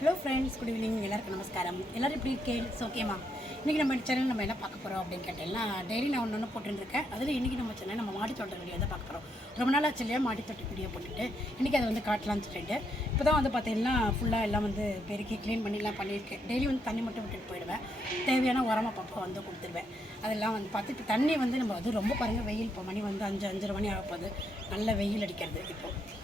Hello friends good evening எல்லாருக்கும் நமஸ்காரம். எல்லோரும் எப்படி இருக்கேன் ஓகேமா இன்றைக்கி நம்ம சேனல் நம்ம என்ன பார்க்க போகிறோம் அப்படின்னு கேட்டேன்னா டெய்லி நான் ஒன்று ஒன்று போட்டுருக்கேன் அதில் இன்றைக்கி நம்ம சேனல் நம்ம மாடி தோட்ட வீடியோ தான் பார்க்க போகிறோம் ரொம்ப நாள் ஆச்சு இல்லையா மாடி தோட்ட வீடியோ போட்டுட்டு. இன்றைக்கி அதை வந்து காட்டலாம்னு சொல்லிட்டு. இப்போ தான் வந்து பார்த்தீங்கன்னா ஃபுல்லாக எல்லாம் வந்து பெருக்கி க்ளீன் பண்ணிலாம் பண்ணியிருக்கேன். டெய்லி வந்து தண்ணி மட்டும் விட்டுட்டு போயிடுவேன். தேவையான உரமாக பார்ப்போம் வந்து கொடுத்துருவேன். அதெல்லாம் வந்து பார்த்து இப்போ தண்ணி வந்து நம்ம அது ரொம்ப பாருங்கள் வெயில் இப்போ மணி வந்து அஞ்சு அஞ்சரை மணி ஆக போகுது. நல்ல வெயில் அடிக்கிறது இப்போது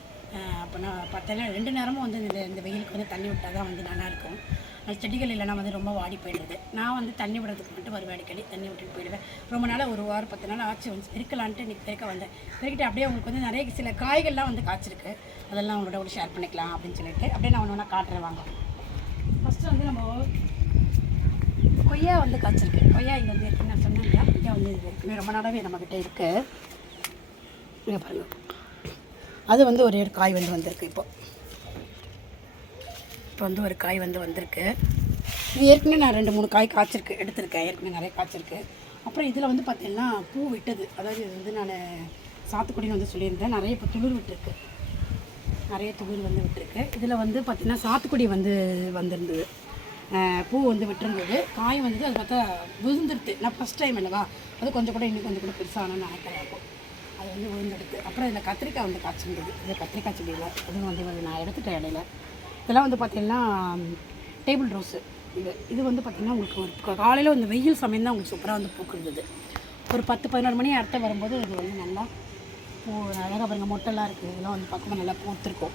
அப்போ நான் பார்த்தேன்னா ரெண்டு நேரமும் வந்து இந்த இந்த வெயிலுக்கு வந்து தண்ணி விட்டால் தான் வந்து நல்லாயிருக்கும் அது செடிகள் இல்லைனா வந்து ரொம்ப வாடி போயிடுது நான் வந்து தண்ணி விடுறதுக்கு மட்டும் வருவேன் அடிக்கடி. தண்ணி விட்டுட்டு போயிடுவேன். ரொம்ப நாள் ஒரு வாரம் பத்து நாள் ஆச்சு. வந்து பெருக்கலான்ட்டு இன்றைக்கி பெருக்க வந்தேன். பெருக்கிட்டு அப்படியே உங்களுக்கு வந்து நிறைய சில காய்கள்லாம் வந்து காய்ச்சிருக்கு. அதெல்லாம் உங்களோட கூட ஷேர் பண்ணிக்கலாம் அப்படின்னு சொல்லிட்டு. அப்படியே நான் ஒன்று ஒன்றா காட்டுறேன் வாங்க. ஃபஸ்ட்டு வந்து நம்ம கொய்யா வந்து காய்ச்சிருக்கு. கொய்யா இங்கே வந்து இருக்குன்னு நான் சொன்னேன் கொய்யா வந்து இது இருக்குன்னு ரொம்ப நாளாகவே நம்மக்கிட்ட இருக்குது இங்கே பாருங்கள் அது வந்து ஒரு காய் வந்து வந்திருக்கு இப்போ. இப்போ வந்து ஒரு காய் வந்து வந்திருக்கு. இது ஏற்கனவே நான் ரெண்டு மூணு காய் காய்ச்சிருக்கு எடுத்திருக்கேன். ஏற்கனவே நிறைய காய்ச்சிருக்கு. அப்புறம் இதில் வந்து பார்த்தீங்கன்னா பூ விட்டது. அதாவது இது வந்து நான் சாத்துக்குடின்னு வந்து சொல்லியிருந்தேன். நிறைய இப்போ துளிர் விட்டுருக்கு. நிறைய துளிர் வந்து விட்டுருக்கு. இதில் வந்து பார்த்திங்கன்னா சாத்துக்குடி வந்து வந்திருந்தது. பூ வந்து விட்டுருந்தது. காய் வந்து அது பார்த்தா விழுந்துருது நான் ஃபஸ்ட் டைம் என்னவா? அது கொஞ்சம் கூட இன்னும் கொஞ்சம் கூட பெருசாகணும்னு நினைக்கிறேன் அப்போ அது வந்து விழுந்தெடுத்து அப்புறம் இதில் கத்திரிக்காய் வந்து காய்ச்சிருந்தது இது கத்திரிக்காய் செடியில். அதுவும் வந்து நான் எடுத்துட்டேன் இடையில. இதெல்லாம் வந்து பார்த்திங்கன்னா டேபிள் ரோஸு இது இது வந்து பார்த்திங்கன்னா உங்களுக்கு ஒரு காலையில் வந்து வெயில் சமயம் தான் உங்களுக்கு சூப்பராக வந்து பூக்குறது. ஒரு பத்து பதினோரு மணி அடுத்த வரும்போது இது வந்து நல்லா பூ அழகாக பாருங்கள் மொட்டெல்லாம் இருக்குது இதெல்லாம் வந்து பார்க்கும்போது நல்லா பூத்துருக்கும்.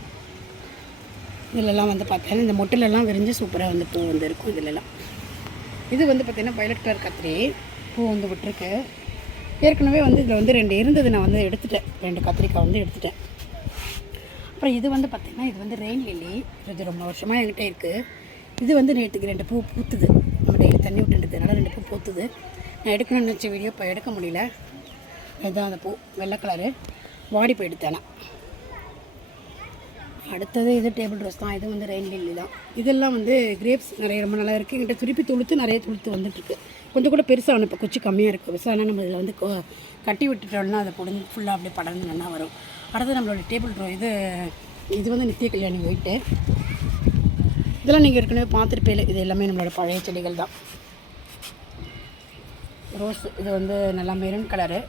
இதிலெல்லாம் வந்து பார்த்தீங்கன்னா இந்த மொட்டிலெல்லாம் விரிஞ்சு சூப்பராக வந்து பூ வந்து இருக்கும் இதிலெல்லாம் இது வந்து பார்த்திங்கன்னா வயலட் கலர் கத்திரி. பூ வந்து விட்டுருக்கு. ஏற்கனவே வந்து இதில் வந்து ரெண்டு இருந்தது நான் வந்து எடுத்துட்டேன். ரெண்டு கத்திரிக்காய் வந்து எடுத்துட்டேன். அப்புறம் இது வந்து பார்த்திங்கன்னா இது வந்து ரெயின் லில்லி. இது ரொம்ப வருஷமாக என்கிட்ட இருக்குது இது வந்து நேற்றுக்கு ரெண்டு பூ பூத்துது. நம்ம டெய்லி தண்ணி விட்டுன்றதுனால ரெண்டு பூ பூத்துது. நான் எடுக்கணும்னு நினச்ச வீடியோ இப்போ எடுக்க முடியல. இதுதான் அந்த பூ வெள்ளை கலரு. வாடி போயிடுத்தேனா அடுத்தது இது டேபிள் ரோஸ் தான். இது வந்து ரெயின் லில்லி தான். இதெல்லாம் வந்து கிரேப்ஸ் நிறைய ரொம்ப நல்லா இருக்குது எங்கிட்ட திருப்பி துளுத்து நிறைய துளுத்து வந்துட்டுருக்கு. கொஞ்சம் கூட பெருசாக இப்போ குச்சி கம்மியாக இருக்குது பெருசாக நம்ம இதில் வந்து கொ- கட்டி விட்டுட்டோம்னா அதை பொடிஞ்சு ஃபுல்லாக அப்படியே படர்ந்து நல்லா வரும். அடுத்து நம்மளோட டேபிள் ரோ இது இது வந்து நித்திய கல்யாணி ஒயிட்டு இதெல்லாம் நீங்கள் ஏற்கனவே பார்த்துருப்பேல இது எல்லாமே நம்மளோட பழைய செடிகள் தான். ரோஸ் இது வந்து நல்லா மெரூன் கலரு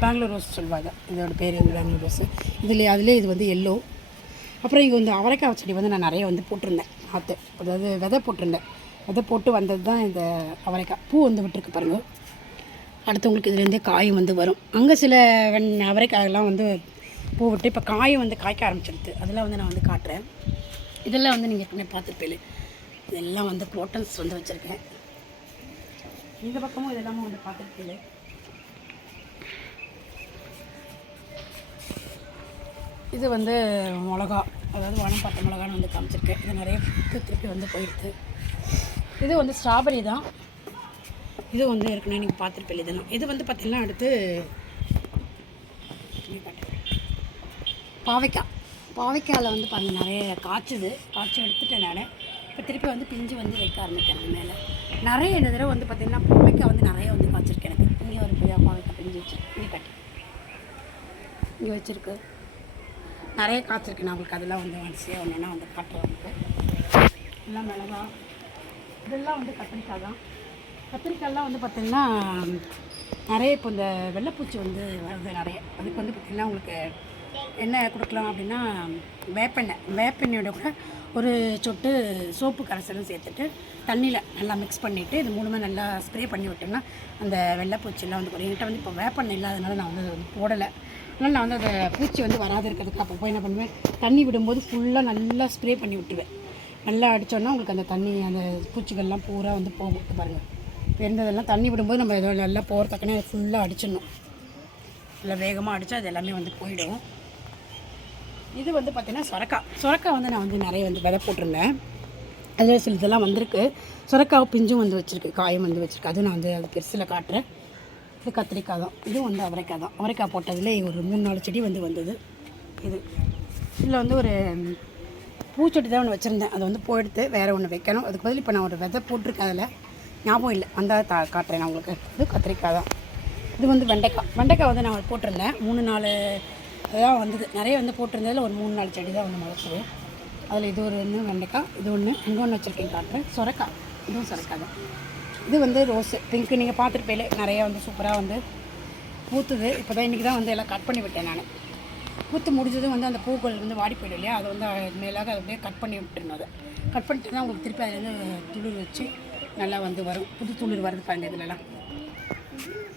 பெங்களூர் ரோஸ் சொல்லுவாங்க இதோட பேர் பெங்களூர் ரோஸு இதில் அதுலேயே இது வந்து எல்லோ அப்புறம் இங்கே வந்து அவரைக்காய் செடி வந்து நான் நிறைய வந்து போட்டிருந்தேன் ஆற்று அதாவது விதை போட்டிருந்தேன். விதை போட்டு வந்தது தான் இந்த அவரைக்காய். பூ வந்து விட்டுருக்கு பாருங்கள் அடுத்தவங்களுக்கு இதுலேருந்தே காயும் வந்து வரும். அங்கே சில வெண் அவரைக்காயெல்லாம் வந்து பூ விட்டு இப்போ காயும் வந்து காய்க்க ஆரம்பிச்சிடுது அதெல்லாம் வந்து நான் வந்து காட்டுறேன். இதெல்லாம் வந்து நீங்கள் ஏற்கனவே பார்த்துருப்பேன் இதெல்லாம் வந்து குரோட்டன்ஸ் வந்து வச்சுருக்கேன். இந்த பக்கமும் இதெல்லாமும் வந்து பார்த்துருக்கீங்க இது வந்து மிளகா. அதாவது வனம் பட்ட மிளகான்னு வந்து காமிச்சிருக்கேன். இது நிறைய திருப்பி வந்து போயிடுது இது வந்து ஸ்ட்ராபெரி தான். இது வந்து ஏற்கனவே நீங்கள் பார்த்துருப்பேன் இதெல்லாம். இது வந்து பார்த்தீங்கன்னா அடுத்து பாவைக்காய். பாவைக்காயில் வந்து பாருங்கள் நிறைய காய்ச்சுது. காய்ச்சி எடுத்துட்டேன் நான். இப்போ திருப்பி வந்து பிஞ்சு வந்து வைக்க ஆரம்பிக்கிறேன் அது மேலே. நிறைய இந்த தடவை வந்து பார்த்திங்கன்னா பாவைக்காய் வந்து நிறைய வந்து காய்ச்சிருக்கேன் எனக்கு. இங்கே ஒரு பெரிய பாவைக்காய் பிஞ்சு வச்சு. இங்கே கட்டி இங்கே வச்சுருக்கு. நிறைய காய்ச்சிருக்கு. நான் உங்களுக்கு அதெல்லாம் வந்து வரிசையாக ஒன்றுனா வந்து காட்டுறேன் உங்களுக்கு. எல்லாம் மிளகா இதெல்லாம் வந்து கத்திரிக்காய் தான். கத்திரிக்காய்லாம் வந்து பார்த்திங்கன்னா நிறைய இப்போ இந்த வெள்ளைப்பூச்சி வந்து வருது நிறைய. அதுக்கு வந்து பார்த்திங்கன்னா உங்களுக்கு என்ன கொடுக்கலாம் அப்படின்னா வேப்பெண்ணெய். வேப்பெண்ணெயோட கூட ஒரு சொட்டு சோப்பு கரைசலும் சேர்த்துட்டு தண்ணியில் நல்லா மிக்ஸ் பண்ணிவிட்டு இது மூணுமே நல்லா ஸ்ப்ரே பண்ணி விட்டோம்னா அந்த வெள்ளைப்பூச்சிலாம் வந்து என்கிட்ட வந்து இப்போ வேப்பெண்ணெய் இல்லாதனால நான் வந்து அதை வந்து போடலை. அதனால் நான் வந்து அந்த பூச்சி வந்து வராது இருக்கிறதுக்கு அப்போ போய் என்ன பண்ணுவேன் தண்ணி விடும்போது ஃபுல்லாக நல்லா ஸ்ப்ரே பண்ணி விட்டுருவேன். நல்லா அடித்தோன்னா உங்களுக்கு அந்த தண்ணி அந்த பூச்சிகள்லாம் பூரா வந்து போகும். பாருங்கள் பெருந்ததெல்லாம் தண்ணி விடும்போது நம்ம எதோ நல்லா போகிறதுக்குனே ஃபுல்லாக அடிச்சிடணும். நல்லா வேகமாக அடித்தா அது எல்லாமே வந்து போயிடும். இது வந்து பார்த்திங்கன்னா சொரக்காய் சொரக்காய் வந்து நான் வந்து நிறைய வந்து விதை போட்டிருந்தேன். அதில் சில இதெல்லாம் வந்திருக்கு. சொரக்காய் பிஞ்சும் வந்து வச்சுருக்கு காயும் வந்து வச்சுருக்கு. அதுவும் நான் வந்து அது பெருசில் காட்டுறேன். இது கத்திரிக்காய் தான். இதுவும் வந்து அவரைக்காய் தான். அவரைக்காய் போட்டதில் ஒரு மூணு நாலு செடி வந்து வந்தது. இது. இதில் வந்து ஒரு பூச்செடி தான் ஒன்று வச்சுருந்தேன். அதை வந்து போயிடுத்து வேறு ஒன்று வைக்கணும். அதுக்கு பதில் இப்போ நான் ஒரு விதை போட்டிருக்கேன் அதில். ஞாபகம் இல்லை. அந்த தா காட்டுறேன் நான் உங்களுக்கு. இது கத்திரிக்காய் தான். இது வந்து வெண்டைக்காய். வெண்டைக்காய் வந்து நான் போட்டிருந்தேன். மூணு நாலு அதான் வந்தது. நிறைய வந்து போட்டிருந்ததில் ஒரு மூணு நாலு செடி தான் வந்து முளைச்சது. அதில் இது ஒரு ஒன்று வெண்டைக்காய் இது ஒன்று இங்கே ஒன்று வச்சுருக்கேன் காட்டுறேன். சொரக்காய். இதுவும் சொரக்காய் தான். இது வந்து ரோஸு. பிங்க்கு நீங்கள் பார்த்துருப்பேலே நிறைய வந்து சூப்பராக வந்து பூத்துது. இப்போ தான் இன்றைக்கி தான் வந்து எல்லாம் கட் பண்ணி விட்டேன் நான். பூத்து முடிஞ்சதும் வந்து அந்த பூக்கள் வந்து வாடி போயிடும் இல்லையா? அதை வந்து மேலாக அதை அப்படியே கட் பண்ணி விட்டுருணும் அதை. கட் பண்ணிட்டு தான் உங்களுக்கு திருப்பி அதுலேருந்து துளிர் வச்சு நல்லா வந்து வரும். புது துளிர் வருது பாருங்க இதுலலாம்.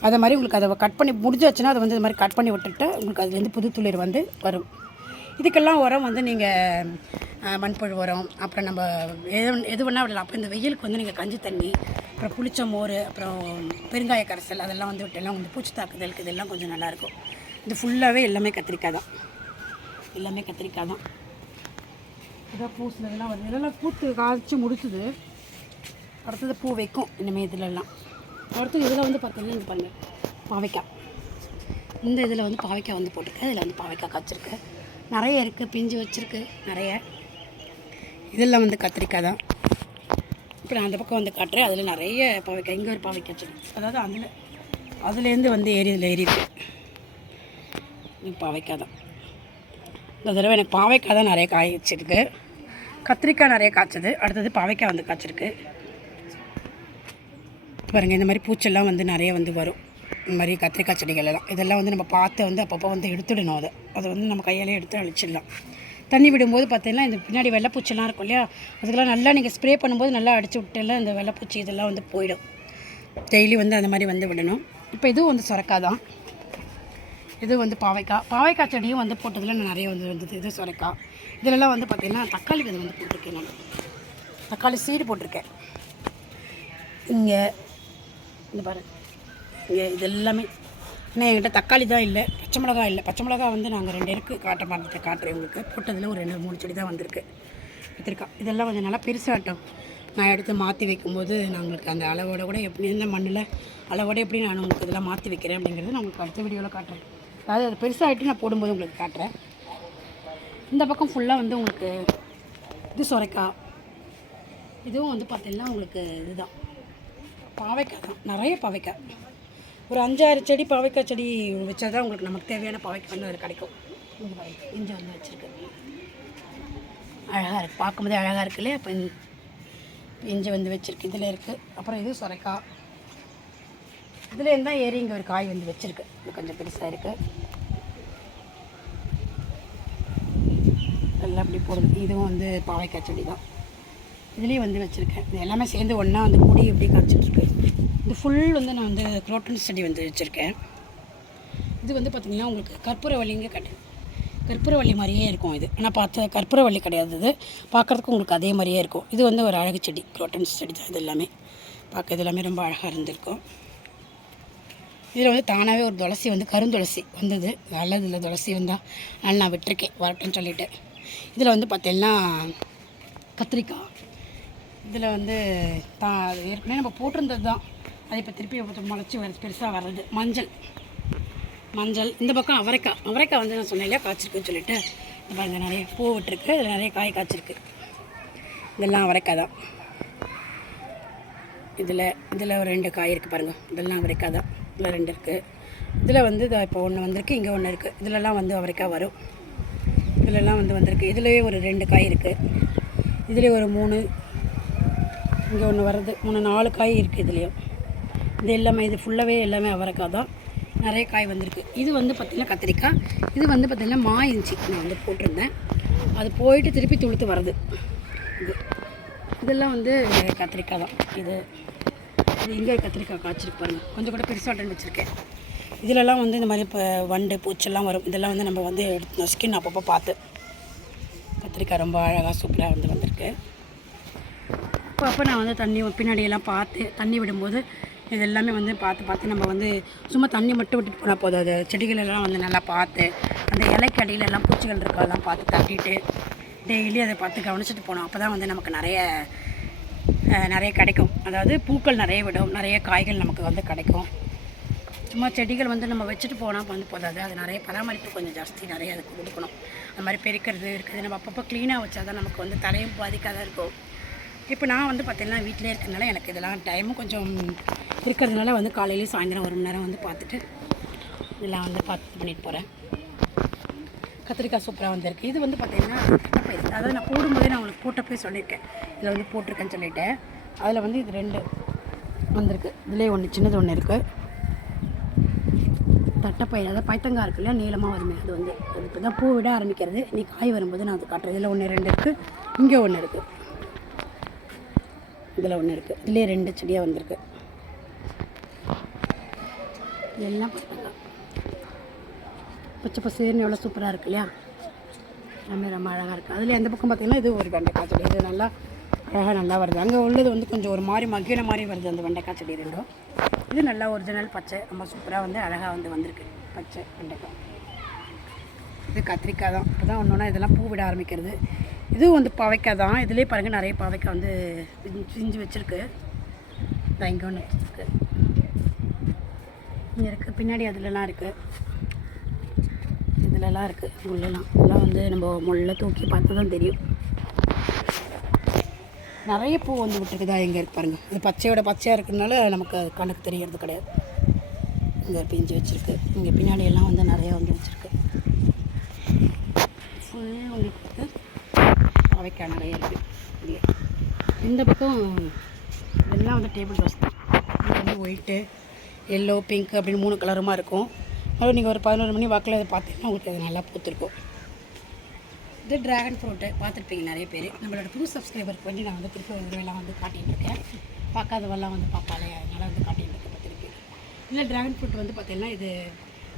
அதை மாதிரி உங்களுக்கு அதை கட் பண்ணி முடிஞ்சாச்சுன்னா அதை வந்து இது மாதிரி கட் பண்ணி விட்டுட்டு உங்களுக்கு அதுலேருந்து புது துளிர் வந்து வரும். இதுக்கெல்லாம் உரம் வந்து நீங்கள் மண்புழு உரம் அப்புறம் நம்ம எது எது வேணால் விடலாம். அப்புறம் இந்த வெயிலுக்கு வந்து நீங்கள் கஞ்சி தண்ணி அப்புறம் புளிச்ச மோர் அப்புறம் பெருங்காய கரைசல் அதெல்லாம் வந்து விட்டெல்லாம் வந்து பூச்சி தாக்குதலுக்கு இதெல்லாம் கொஞ்சம் நல்லாயிருக்கும் இது ஃபுல்லாகவே எல்லாமே கத்திரிக்காய் தான். எல்லாமே கத்திரிக்காய் தான். இதான் பூசில் இதெல்லாம் வருது இதெல்லாம் பூத்து காய்ச்சி முடிச்சுது. அடுத்தது பூ வைக்கும் இனிமேல் இதிலெல்லாம். அடுத்து இதில் வந்து பார்த்தீங்கன்னா இது பாருங்கள் பாவைக்காய். இந்த இதில் வந்து பாவைக்காய் வந்து போட்டிருக்கு. இதில் வந்து பாவைக்காய் காய்ச்சிருக்கு. நிறைய இருக்குது பிஞ்சு வச்சுருக்கு. நிறைய. இதெல்லாம் வந்து கத்திரிக்காய் தான். இப்போ நான் அந்த பக்கம் வந்து காட்டுறேன். அதில் நிறைய பாவைக்காய். இங்கே ஒரு பாவைக்காய் செடி அதாவது அதில் அதுலேருந்து வந்து ஏறி இதில் ஏறி இருக்குது இது பாவைக்காய் தான். இந்த தடவை எனக்கு பாவைக்காய் தான் நிறைய காய் வச்சிருக்கு. கத்திரிக்காய் நிறைய காய்ச்சது. அடுத்தது பாவைக்காய் வந்து காய்ச்சிருக்கு. பாருங்கள் இந்த மாதிரி பூச்செல்லாம் வந்து நிறைய வந்து வரும். இந்த மாதிரி கத்திரிக்காய் செடிகள் எல்லாம். இதெல்லாம் வந்து நம்ம பார்த்து வந்து அப்பப்போ வந்து எடுத்துடணும் அதை. அதை வந்து நம்ம கையாலே எடுத்து அழிச்சிடலாம். தண்ணி விடும்போது பார்த்தீங்கன்னா இந்த பின்னாடி வெள்ளைப்பூச்சிலாம் இருக்கும் இல்லையா? அதுக்கெல்லாம் நல்லா நீங்கள் ஸ்ப்ரே பண்ணும்போது நல்லா அடிச்சு விட்டுல இந்த வெள்ளைப்பூச்சி இதெல்லாம் வந்து போயிடும். டெய்லி வந்து அந்த மாதிரி வந்து விடணும். இப்போ இதுவும் வந்து சுரக்கா தான். இது வந்து பாவைக்காய் பாவைக்காய் செடியும் வந்து போட்டதில் நிறைய வந்து வந்தது இது சுரைக்காய் இதிலலாம் வந்து பார்த்திங்கன்னா தக்காளி விதை வந்து போட்டிருக்கேன் நான். தக்காளி சீடு போட்டிருக்கேன். இங்கே இந்த பாரு. இங்கே இது எல்லாமே இன்னும் என்கிட்ட தக்காளி தான் இல்லை பச்சை மிளகா இல்லை. பச்சை மிளகா வந்து நாங்கள் ரெண்டு இருக்குது காட்ட மாட்டேன் காட்டுறேன் உங்களுக்கு. போட்டதில் ஒரு ரெண்டு மூணு செடி தான் வந்திருக்கு. கத்திரிக்காய் இதெல்லாம் கொஞ்சம் நல்லா பெருசாகட்டும். நான் எடுத்து மாற்றி வைக்கும்போது நான் உங்களுக்கு அந்த அளவோட கூட எப்படி இருந்த மண்ணில் அளவோட எப்படி நான் உங்களுக்கு இதெல்லாம் மாற்றி வைக்கிறேன் அப்படிங்கிறது நான் உங்களுக்கு அடுத்த வீடியோவில் காட்டுறேன். அதாவது அது பெருசாகிட்டு நான் போடும்போது உங்களுக்கு காட்டுறேன். இந்த பக்கம் ஃபுல்லாக வந்து உங்களுக்கு இது சுரைக்காய். இதுவும் வந்து பார்த்திங்கன்னா உங்களுக்கு இதுதான். பாவைக்காய் தான். நிறைய பாவைக்காய். ஒரு அஞ்சாறு செடி பாவைக்காய் செடி வச்சா தான் உங்களுக்கு நமக்கு தேவையான பாவைக்காய் வந்து அது கிடைக்கும். இஞ்சி வந்து வச்சுருக்கு அழகாக இருக்குது பார்க்கும்போதே அழகாக இருக்கு இல்லையா? இப்போ இஞ்சி வந்து வச்சுருக்கு இதில் இருக்குது அப்புறம் இது சுரைக்காய். இதில் இருந்தால் ஏறி இங்கே ஒரு காய் வந்து வச்சுருக்கு. இது கொஞ்சம் பெருசாக இருக்குது எல்லாம் அப்படி போடுது. இதுவும் வந்து பாவைக்காய் செடி தான் இதுலேயும் வந்து வச்சுருக்கேன். இது எல்லாமே சேர்ந்து ஒன்றா வந்து கூடி இப்படி காய்ச்சிட்ருக்கு இது ஃபுல் வந்து நான் வந்து குரோட்டன் செடி வந்து வச்சுருக்கேன். இது வந்து பார்த்திங்கன்னா உங்களுக்கு கற்பூரவள்ளிங்க கட்டு கற்பூரவள்ளி மாதிரியே இருக்கும் இது. ஆனால் பார்த்து கற்பூரவள்ளி கிடையாது இது. பார்க்குறதுக்கு உங்களுக்கு அதே மாதிரியே இருக்கும். இது வந்து ஒரு அழகு செடி. குரோட்டன்ஸ் செடி தான் இது எல்லாமே. பார்க்க இது எல்லாமே ரொம்ப அழகாக இருந்திருக்கும். இதில் வந்து தானாகவே ஒரு துளசி வந்து கருந்துளசி வந்தது. நல்லது இல்லை துளசி வந்தால் அதனால் நான் விட்டுருக்கேன் வரட்டும்னு சொல்லிட்டு. இதில் வந்து பார்த்தீங்கன்னா கத்திரிக்காய். இதில் வந்து தான் அது ஏற்கனவே நம்ம போட்டிருந்தது தான். அது இப்போ திருப்பி முளைச்சி வர பெருசாக வர்றது. மஞ்சள். மஞ்சள். இந்த பக்கம் அவரைக்காய். அவரைக்காய் வந்து நான் சொன்னேன் இல்லையா காய்ச்சிருக்குன்னு சொல்லிட்டு. இந்த பாருங்க நிறைய பூ விட்டுருக்கு. இதில் நிறைய காய் காய்ச்சிருக்கு. இதெல்லாம் அவரைக்காய் தான். இதில் இதில் ஒரு ரெண்டு காய் இருக்குது பாருங்கள் இதெல்லாம் அவரைக்காய் தான். இதில் ரெண்டு இருக்குது இதில் வந்து இதோ இப்போ ஒன்று வந்திருக்கு இங்கே ஒன்று இருக்குது இதிலலாம் வந்து அவரைக்காய் வரும். இதிலலாம் வந்து வந்திருக்கு. இதுலேயே ஒரு ரெண்டு காய் இருக்குது இதுலேயே ஒரு மூணு இங்கே ஒன்று வருது மூணு நாலு காய் இருக்குது இதுலேயும். இது எல்லாமே இது ஃபுல்லாகவே எல்லாமே அவரைக்காய் தான். நிறைய காய் வந்திருக்கு. இது வந்து பார்த்திங்கன்னா கத்திரிக்காய். இது வந்து பார்த்திங்கன்னா மா இஞ்சி நான் வந்து போட்டிருந்தேன். அது போயிட்டு திருப்பி துளுத்து வருது இது. இதெல்லாம் வந்து கத்திரிக்காய் தான். இது. அது எங்கே கத்திரிக்காய் காய்ச்சிருக்கு கொஞ்சம் கூட பெருசாக வச்சுருக்கேன். இதிலெல்லாம் வந்து இந்த மாதிரி இப்போ வண்டு பூச்செல்லாம் வரும். இதெல்லாம் வந்து நம்ம வந்து எடுத்து ஸ்கின் அப்பப்போ பார்த்து. கத்திரிக்காய் ரொம்ப அழகாக சூப்பராக வந்து வந்திருக்கு. அப்போ அப்போ நான் வந்து தண்ணி பின்னாடியெல்லாம் பார்த்து தண்ணி விடும்போது இது எல்லாமே வந்து பார்த்து பார்த்து நம்ம வந்து சும்மா தண்ணி மட்டும் விட்டுட்டு போனால் போதும். அது செடிகளெல்லாம் வந்து நல்லா பார்த்து அந்த இலைக்கு அடியில் எல்லாம் பூச்சிகள் இருக்கிறதெல்லாம் பார்த்து தட்டிட்டு டெய்லி அதை பார்த்து கவனிச்சிட்டு போனோம். அப்போ தான் வந்து நமக்கு நிறைய நிறைய கிடைக்கும். அதாவது பூக்கள் நிறைய விடும். நிறைய காய்கள் நமக்கு வந்து கிடைக்கும். சும்மா செடிகள் வந்து நம்ம வச்சுட்டு போனால் வந்து போதாது. அது நிறைய பராமரிப்பு கொஞ்சம் ஜாஸ்தி நிறைய அதுக்கு கொடுக்கணும். அந்த மாதிரி பெருக்கிறது இருக்குது நம்ம அப்பப்போ க்ளீனாக வச்சா தான் நமக்கு வந்து தலையும் பாதிக்காத இருக்கும். இப்போ நான் வந்து பார்த்திங்கன்னா வீட்டிலே இருக்கிறதுனால எனக்கு இதெல்லாம் டைமும் கொஞ்சம் இருக்கிறதுனால வந்து காலையிலேயும் சாயந்தரம் ஒரு மணி நேரம் வந்து பார்த்துட்டு இதெல்லாம் வந்து பார்த்து பண்ணிட்டு போகிறேன் கத்திரிக்காய் சூப்பராக வந்திருக்கு. இது வந்து பார்த்தீங்கன்னா தட்டைப்பயிறு அதாவது நான் போடும்போதே நான் உங்களுக்கு போட்டப்பே சொல்லியிருக்கேன். இதில் வந்து போட்டிருக்கேன்னு சொல்லிட்டேன் அதில் வந்து இது ரெண்டு வந்திருக்கு. இதிலே ஒன்று சின்னது ஒன்று இருக்குது தட்டைப்பயிர் அதாவது பைத்தங்காய் இருக்குல்ல நீளமாக வருமே அது வந்து. அது இப்போ தான் பூ விட ஆரம்பிக்கிறது. நீ காய் வரும்போது நான் அது காட்டுறேன். இதில் ஒன்று ரெண்டு இருக்குது இங்கே ஒன்று இருக்குது இதில் ஒன்று இருக்குது இதிலே ரெண்டு செடியாக வந்திருக்கு. எல்லாம் பச்சை பசேர்னு எவ்வளோ சூப்பராக இருக்கு இல்லையா? எல்லாமே ரொம்ப அழகாக இருக்குது அதில் எந்த பக்கம் பார்த்தீங்கன்னா இது ஒரு வெண்டைக்காய் செடி. இது நல்லா அழகாக நல்லா வருது. அங்கே உள்ளது வந்து கொஞ்சம் ஒரு மாதிரி மகிழ மாதிரி வருது அந்த வெண்டைக்காய் செடி ரெண்டும். இது நல்லா ஒரிஜினல் பச்சை. ரொம்ப சூப்பராக வந்து அழகாக வந்து வந்திருக்கு. பச்சை வெண்டைக்காய். இது கத்திரிக்காய் தான். இப்போ தான் ஒன்று இதெல்லாம் பூ விட ஆரம்பிக்கிறது. இதுவும் வந்து பாவைக்காய் தான். இதுலேயே பாருங்கள் நிறைய பாவைக்காய் வந்து பிஞ்சு வச்சுருக்கு. இங்கே ஒன்று வச்சுருக்கு. இங்கே இருக்குது பின்னாடி அதுலலாம் இருக்குது இதுலலாம் இருக்குது முள்ளெல்லாம் இதெல்லாம் வந்து நம்ம முள்ள தூக்கி பார்த்து தான் தெரியும். நிறைய பூ வந்து விட்டுருக்குதா எங்கே இருக்கு பாருங்கள் இது பச்சையோட பச்சையாக இருக்கிறதுனால நமக்கு அது கணக்கு தெரியறது கிடையாது. இங்கே பிஞ்சு வச்சுருக்கு. இங்கே பின்னாடி எல்லாம் வந்து நிறைய வந்து வச்சுருக்கு. ஃபுல் உங்களுக்கு வந்து பாவைக்காய் நிறைய இருக்குது இங்கே. இந்த பக்கம் இதெல்லாம் வந்து டேபிள் ரோஸ் தான். இது வந்து ஒயிட்டு எல்லோ பிங்க் அப்படின்னு மூணு கலருமா இருக்கும். அதுவும் நீங்கள் ஒரு பதினோரு மணி வாக்கில் அதை பார்த்தீங்கன்னா உங்களுக்கு அது நல்லா பூத்துருக்கும். இது ட்ராகன் ஃப்ரூட்டு பார்த்துருப்பீங்க நிறைய பேர். நம்மளோட புது சப்ஸ்கிரைபருக்கு வந்து நான் வந்து திருப்பி ஒரு தடவைலாம் வந்து காட்டிகிட்டு இருக்கேன் பார்க்காதவெல்லாம் வந்து பார்ப்பாளே அதனால் வந்து காட்டிகிட்டு இருக்கேன் இல்லை ட்ராகன் ஃப்ரூட் வந்து பார்த்தீங்கன்னா இது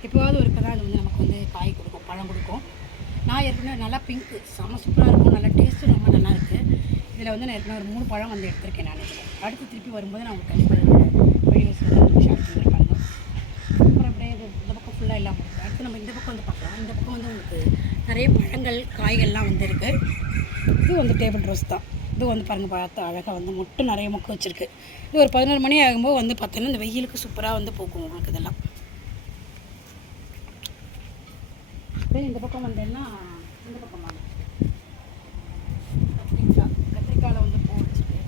எப்போவாவது ஒரு தான் அது வந்து நமக்கு வந்து காய் கொடுக்கும் பழம் கொடுக்கும். நான் ஏற்கனவே நல்லா பிங்க்கு செம சூப்பராக இருக்கும் நல்லா டேஸ்ட்டும் ரொம்ப நல்லா இருக்குது இதில் வந்து நான் ஏற்கனவே ஒரு மூணு பழம் வந்து எடுத்திருக்கேன் நான். அடுத்து திருப்பி வரும்போது நான் உங்களுக்கு கண்டிப்பாக வீடியோஸ் வந்து ஷேர் அப்புறம் அப்படியே இது இந்த பக்கம் ஃபுல்லாக இல்லாமல் இருக்குது அடுத்து நம்ம இந்த பக்கம் வந்து பார்க்கலாம். இந்த பக்கம் வந்து உங்களுக்கு நிறைய பழங்கள் காய்கள்லாம் வந்துருக்கு. இது வந்து டேபிள் ரோஸ் தான். இது வந்து பாருங்கள் பார்த்து அழகாக வந்து முட்டை நிறைய மொக்கு வச்சுருக்கு. இது ஒரு பதினோரு மணி ஆகும்போது வந்து பார்த்தீங்கன்னா இந்த வெயிலுக்கு சூப்பராக வந்து பூக்கும் உங்களுக்கு இதெல்லாம். இந்த பக்கம் வந்தேன்னா இந்த பக்கம் வாங்க கத்திரிக்காய் கத்திரிக்காயில் வந்து பூ வச்சுருக்கு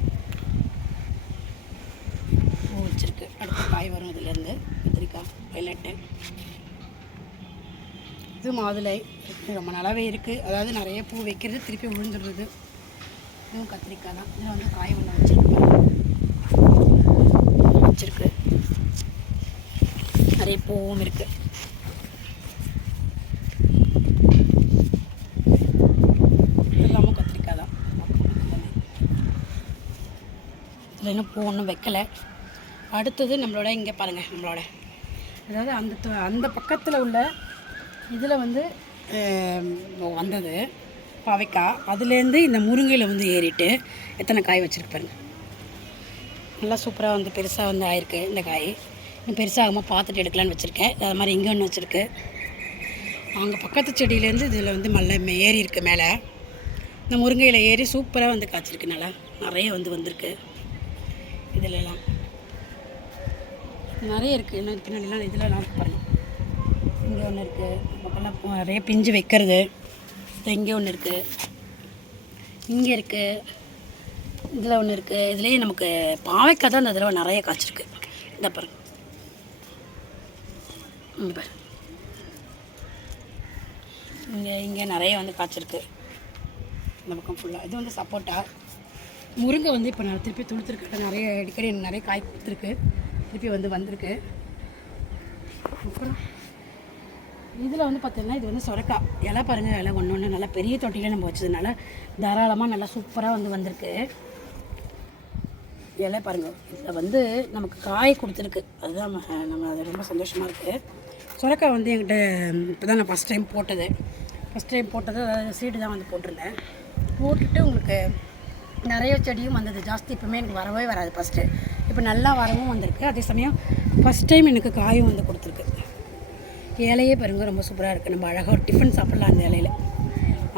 பூ வச்சுருக்கு அடுத்து காய் வரும் இதுலேருந்து கத்திரிக்காய் வைலட்டு இது மாதுளை. ரொம்ப நல்லாவே இருக்குது அதாவது நிறைய பூ வைக்கிறது திருப்பி விழுந்துடுறது இதுவும் கத்திரிக்காய் தான். இதில் வந்து காய் ஒன்று வச்சுருக்கு வச்சுருக்கு. நிறைய பூவும் இருக்குது எல்லாமும் கத்திரிக்காய் தான். இன்னும் பூ ஒன்றும் வைக்கலை. அடுத்தது நம்மளோட இங்கே பாருங்கள் நம்மளோட. அதாவது அந்த அந்த பக்கத்தில் உள்ள இதில் வந்து வந்தது. பாவைக்காய். அதுலேருந்து இந்த முருங்கையில் வந்து ஏறிட்டு எத்தனை காய் வச்சுருக்கு பாருங்க. நல்லா சூப்பராக வந்து பெருசாக வந்து ஆயிருக்கு இந்த காய். இன்னும் பெருசாகாமல் பார்த்துட்டு எடுக்கலான்னு வச்சுருக்கேன். அது மாதிரி இங்கே ஒன்று வச்சுருக்கு. அங்கே பக்கத்து செடியிலேருந்து இதில் வந்து மல்ல ஏறி இருக்கு மேலே. இந்த முருங்கையில் ஏறி சூப்பராக வந்து காய்ச்சிருக்கு நல்லா. நிறைய வந்து வந்திருக்கு இதிலெல்லாம் நிறைய இருக்குது இன்னும் பின்னாடிலாம் இதெல்லாம் நல்லா பாருங்க. இங்கே ஒன்று இருக்குது நல்லா நிறைய பிஞ்சு வைக்கிறது. இங்கே ஒன்று இருக்குது இங்கே இருக்குது இதில் ஒன்று இருக்குது இதுலேயே நமக்கு பாவைக்காய் தான் இந்த தடவை நிறைய காய்ச்சிருக்கு. இந்த பாருங்க. இங்கே பாரு. இங்கே இங்கே நிறைய வந்து காய்ச்சிருக்கு. இந்த பக்கம் ஃபுல்லாக இது வந்து சப்போட்டா. முருங்கை வந்து இப்போ நான் திருப்பி துளுத்துருக்கு நிறைய அடிக்கடி நிறைய காய் கொடுத்துருக்கு. திருப்பி வந்து வந்திருக்கு. அப்புறம் இதில் வந்து பார்த்தீங்கன்னா இது வந்து சொரக்காய். இலை பாருங்கள் இலை ஒன்று ஒன்று நல்லா பெரிய தொட்டியில் நம்ம வச்சதுனால தாராளமாக நல்லா சூப்பராக வந்து வந்திருக்கு. இலை பாருங்கள் இதில் வந்து நமக்கு காய் கொடுத்துருக்கு. அதுதான் நம்ம அது ரொம்ப சந்தோஷமாக இருக்குது சுரக்காய் வந்து என்கிட்ட இப்போ தான் நான் ஃபஸ்ட் டைம் போட்டது. ஃபஸ்ட் டைம் போட்டது அதாவது சீடு தான் வந்து போட்டிருந்தேன். போட்டுட்டு உங்களுக்கு நிறைய செடியும் வந்தது. ஜாஸ்தி இப்போவுமே எனக்கு வரவே வராது ஃபஸ்ட்டு இப்போ நல்லா வரவும் வந்திருக்கு. அதே சமயம் ஃபஸ்ட் டைம் எனக்கு காயும் வந்து கொடுத்துருக்கு. இலையே பாருங்க ரொம்ப சூப்பராக இருக்குது நம்ம அழகாக ஒரு டிஃபன் சாப்பிட்லாம் அந்த இலையில.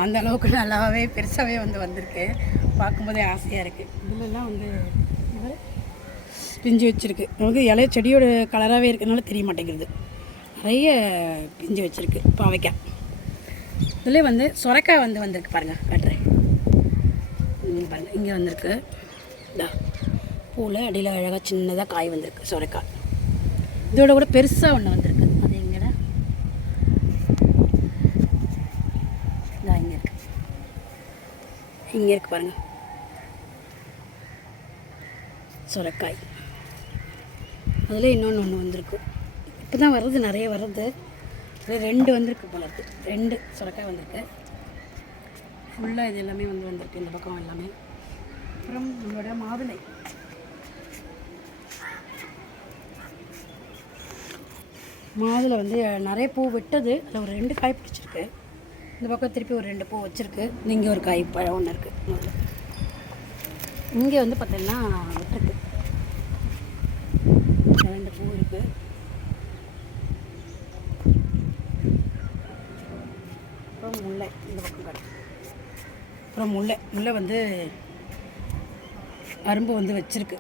அந்த அளவுக்கு நல்லாவே பெருசாகவே வந்து வந்திருக்கு. பார்க்கும்போதே ஆசையாக இருக்குது இதுலலாம் வந்து பிஞ்சு வச்சுருக்கு. நமக்கு இலைய செடியோட கலராகவே இருக்கிறதுனால தெரிய மாட்டேங்கிறது நிறைய பிஞ்சு வச்சுருக்கு பாவைக்காய். இதுலேயே வந்து சொரக்காய் வந்து வந்திருக்கு பாருங்கள் கட்டுறேன். பாருங்கள் இங்கே வந்திருக்கு. இதா பூவில் அடியில் அழகாக சின்னதாக காய் வந்திருக்கு சொரக்காய். இதோட கூட பெருசாக ஒன்று வந்து அது எங்கடா இங்கே இருக்கு பாருங்க. சுரக்காய் அதில் இன்னொன்று ஒன்று வந்திருக்கு. இப்போ தான் வர்றது நிறைய வர்றது. ரெண்டு வந்திருக்கு போல இருக்கு. ரெண்டு சுரக்காய் வந்திருக்கு. ஃபுல்லாக இது எல்லாமே வந்து வந்திருக்கு இந்த பக்கம் எல்லாமே. அப்புறம் நம்மளோட மாதுளை. மாதுளை வந்து நிறைய பூ விட்டது. அதில் ஒரு ரெண்டு காய் பிடிச்சிருக்கு. இந்த பக்கம் திருப்பி ஒரு ரெண்டு பூ வச்சுருக்கு. இங்கே ஒரு காய் பழம் ஒன்று இருக்குது இங்கே வந்து பார்த்தீங்கன்னா விட்டுருக்கு ரெண்டு பூ இருக்குது அப்புறம் முல்லை இந்த பக்கம் கடை. அப்புறம் முல்லை. முல்லை வந்து அரும்பு வந்து வச்சுருக்கு.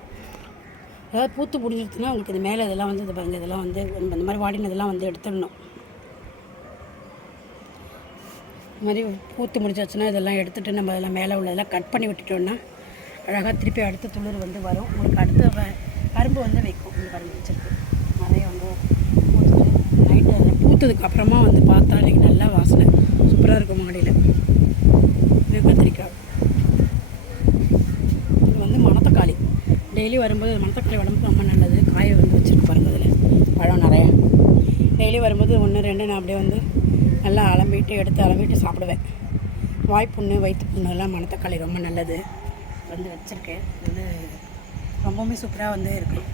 அதாவது பூத்து முடிஞ்சிருச்சுன்னா உங்களுக்கு இது மேலே இதெல்லாம் வந்து இது பாருங்க இதெல்லாம் வந்து இந்த மாதிரி வாடினதெல்லாம் வந்து எடுத்துடணும். இந்த மாதிரி பூத்து முடிச்சாச்சுன்னா இதெல்லாம் எடுத்துகிட்டு நம்ம இதெல்லாம் மேலே உள்ளதெல்லாம் கட் பண்ணி விட்டுட்டோம்னா அழகாக திருப்பி அடுத்த துளிர் வந்து வரும். உங்களுக்கு அடுத்த கரும்பு வந்து வைக்கும். இந்த கரும்பு வச்சிருக்கு. நிறைய வந்து பூத்து நைட்டு அதில் பூத்ததுக்கு அப்புறமா வந்து பார்த்தா இன்றைக்கி நல்லா வாசனை. சூப்பராக இருக்கும் மாடியில். இது கத்திரிக்காய். இது வந்து மணத்தக்காளி. டெய்லி வரும்போது மணத்தக்காளி உடம்புக்கு ரொம்ப நல்லது. காய வந்து வச்சுருக்கு பாருங்க அதில். பழம் நிறையா. டெய்லி வரும்போது ஒன்று ரெண்டு நான் அப்படியே வந்து நல்லா அலம்பிட்டு எடுத்து அலம்பிட்டு சாப்பிடுவேன். வாய்ப்புண்ணு வயிற்று புண்ணு எல்லாம் மணத்தக்காளி ரொம்ப நல்லது. வந்து வச்சுருக்கேன். வந்து ரொம்பவுமே சூப்பராக வந்து இருக்கும்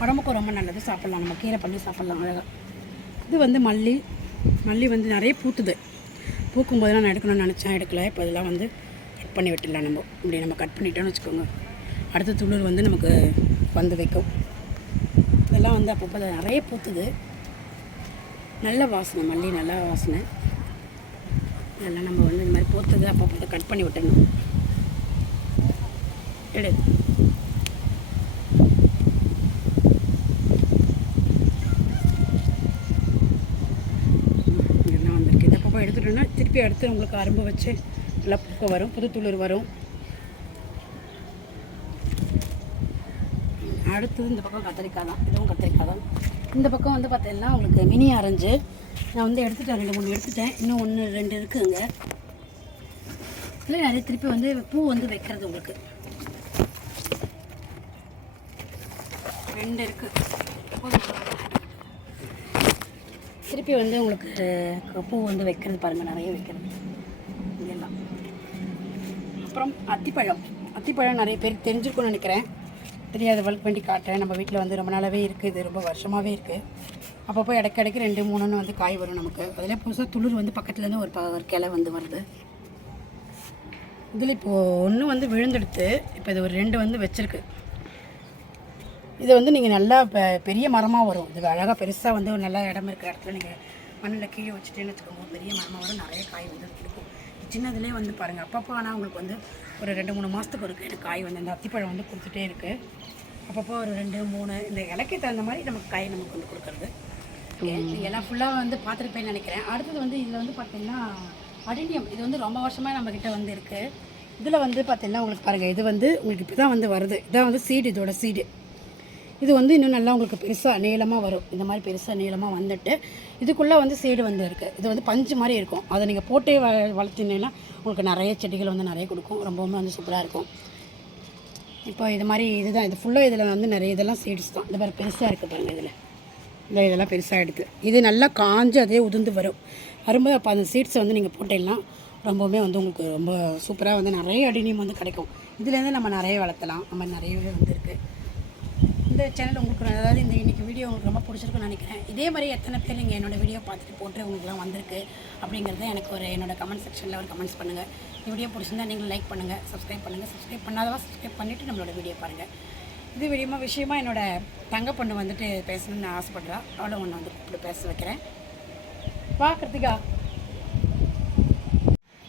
உடம்புக்கும் ரொம்ப நல்லது. சாப்பிட்லாம். நம்ம கீரை பண்ணி சாப்பிட்லாம் அழகாக இது வந்து மல்லி. மல்லி வந்து நிறைய பூத்துது. பூக்கும் போதெல்லாம் நான் எடுக்கணும்னு நினச்சேன். எடுக்கல. இப்போ இதெல்லாம் வந்து கட் பண்ணி விட்டுடலாம் நம்ம. இப்படி நம்ம கட் பண்ணிட்டோம்னு வச்சுக்கோங்க. அடுத்த துளிர் வந்து நமக்கு வந்து வைக்கும். இதெல்லாம் வந்து அப்பப்போ நிறைய பூத்துது. நல்ல வாசனை மல்லி நல்ல வாசனை. அதெல்லாம் நம்ம வந்து இந்த மாதிரி பூத்தது அப்பப்போ அதை கட் பண்ணி விட்டணும் எடு. இதெல்லாம் வந்திருக்கு. இதை அப்பப்போ எடுத்துட்டோம்னா திருப்பி அடுத்து உங்களுக்கு அரும்பு வச்சு நல்லா பூக்க வரும் புது துளிர் வரும். அடுத்தது இந்த பக்கம் கத்திரிக்காய் தான். இதுவும் கத்திரிக்காய் தான். இந்த பக்கம் வந்து பார்த்தீங்கன்னா உங்களுக்கு மினி ஆரஞ்சு நான் வந்து எடுத்துட்டேன் ரெண்டு மூணு எடுத்துட்டேன். இன்னும் ஒன்று ரெண்டு இருக்குதுங்க இல்லை நிறைய திருப்பி வந்து பூ வந்து வைக்கிறது உங்களுக்கு. ரெண்டு இருக்குது திருப்பி வந்து உங்களுக்கு பூ வந்து வைக்கிறது பாருங்கள் நிறைய வைக்கிறது. இதெல்லாம் அப்புறம் அத்திப்பழம். அத்திப்பழம் நிறைய பேருக்கு தெரிஞ்சிருக்கும்னு நினைக்கிறேன். தெரியாதவளுக்கு வேண்டி காட்டுறேன். நம்ம வீட்டில் வந்து ரொம்ப நாளாகவே இருக்குது இது ரொம்ப வருஷமாகவே இருக்குது அப்பப்போ இடைக்கிடைக்கு ரெண்டு மூணுன்னு வந்து காய் வரும் நமக்கு. அதில் புதுசாக துளிர் வந்து பக்கத்துலேருந்து ஒரு ப ஒரு கிளை வந்து வருது. இதில் இப்போது ஒன்று வந்து விழுந்தெடுத்து. இப்போ இது ஒரு ரெண்டு வந்து வச்சுருக்கு. இது வந்து நீங்கள் நல்லா இப்போ பெரிய மரமாக வரும். இது அழகாக பெருசாக வந்து ஒரு நல்ல இடம் இருக்கிற இடத்துல நீங்கள் மண்ணில் கீழே வச்சுட்டேன்னு வச்சுக்கோங்க. பெரிய மரமாக வரும். நிறைய காய் வந்து கொடுக்கும். சின்னதுலேயே வந்து பாருங்கள் அப்பப்போ ஆனால் உங்களுக்கு வந்து ஒரு ரெண்டு மூணு மாதத்துக்கு ஒரு எனக்கு காய் வந்து அந்த அத்திப்பழம் வந்து கொடுத்துட்டே இருக்குது அப்பப்போ ஒரு ரெண்டு மூணு இந்த இலக்கை தகுந்த மாதிரி நமக்கு காய் நமக்கு வந்து கொடுக்குறது. எல்லாம் ஃபுல்லாக வந்து பார்த்துருப்பேன்னு நினைக்கிறேன். அடுத்தது வந்து இதில் வந்து பார்த்தீங்கன்னா அடினியம். இது வந்து ரொம்ப வருஷமாக நம்மக்கிட்ட வந்து இருக்குது இதில் வந்து பார்த்தீங்கன்னா உங்களுக்கு பாருங்கள் இது வந்து உங்களுக்கு இப்போ தான் வந்து வருது. இதான் வந்து சீடு இதோட சீடு இது வந்து இன்னும் நல்லா உங்களுக்கு பெருசாக நீளமாக வரும். இந்த மாதிரி பெருசாக நீளமாக வந்துட்டு இதுக்குள்ளே வந்து சீடு வந்து இருக்குது இது வந்து பஞ்சு மாதிரி இருக்கும். அதை நீங்கள் போட்டே வ வளர்த்தினீங்கன்னா உங்களுக்கு நிறைய செடிகள் வந்து நிறைய கொடுக்கும். ரொம்பவுமே வந்து சூப்பராக இருக்கும். இப்போ இது மாதிரி இதுதான் இது ஃபுல்லாக இதில் வந்து நிறைய இதெல்லாம் சீட்ஸ் தான். இந்த மாதிரி பெருசாக இருக்குது பாருங்கள் இதில். இந்த இதெல்லாம் பெருசாக எடுத்து. இது நல்லா காஞ்சு அதே உதிர்ந்து வரும். வரும்போது அப்போ அந்த சீட்ஸை வந்து நீங்கள் போட்டிடலாம் ரொம்பவுமே வந்து உங்களுக்கு ரொம்ப சூப்பராக வந்து நிறைய அடினியம் வந்து கிடைக்கும். இதுலேருந்து நம்ம நிறைய வளர்த்தலாம். நம்ம நிறையவே வந்து இருக்குது இந்த சேனல் உங்களுக்கு அதாவது இந்த இன்னைக்கு வீடியோ உங்களுக்கு ரொம்ப பிடிச்சிருக்குன்னு நினைக்கிறேன். இதே மாதிரி எத்தனை பேர் நீங்கள் என்னோட வீடியோ பார்த்துட்டு போட்டு உங்களுக்குலாம் வந்திருக்கு அப்படிங்கிறத எனக்கு ஒரு என்னோட கமெண்ட் செக்ஷனில் ஒரு கமெண்ட்ஸ் பண்ணுங்கள் இந்த வீடியோ பிடிச்சிருந்தா நீங்கள் லைக் பண்ணுங்கள் சப்ஸ்கிரைப் பண்ணுங்கள் சப்ஸ்கிரைப் பண்ணாதவா சப்ஸ்கிரைப் பண்ணிவிட்டு நம்மளோட வீடியோ பாருங்கள் இது விஷயமா விஷயமா என்னோட தங்க பொண்ணு வந்துட்டு பேசணும்னு ஆசைப்படுறா. அவளை ஒன்று வந்து கூப்பிட்டு பேச வைக்கிறேன். வா கிருத்திகா.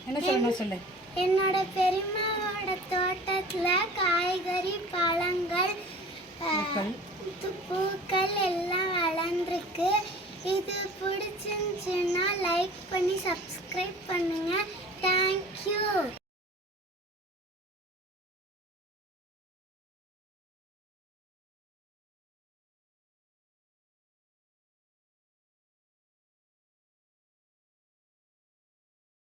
என்ன சொல்லணும் சொல்லு. என்னோட பெரியம்மாவோட தோட்டத்துல காய்கறி பழங்கள் பூக்கள் எல்லாம் வளர்ந்துருக்கு. இது பிடிச்சிருந்துச்சுன்னா லைக் பண்ணி சப்ஸ்கிரைப் பண்ணுங்கள் தேங்க்யூ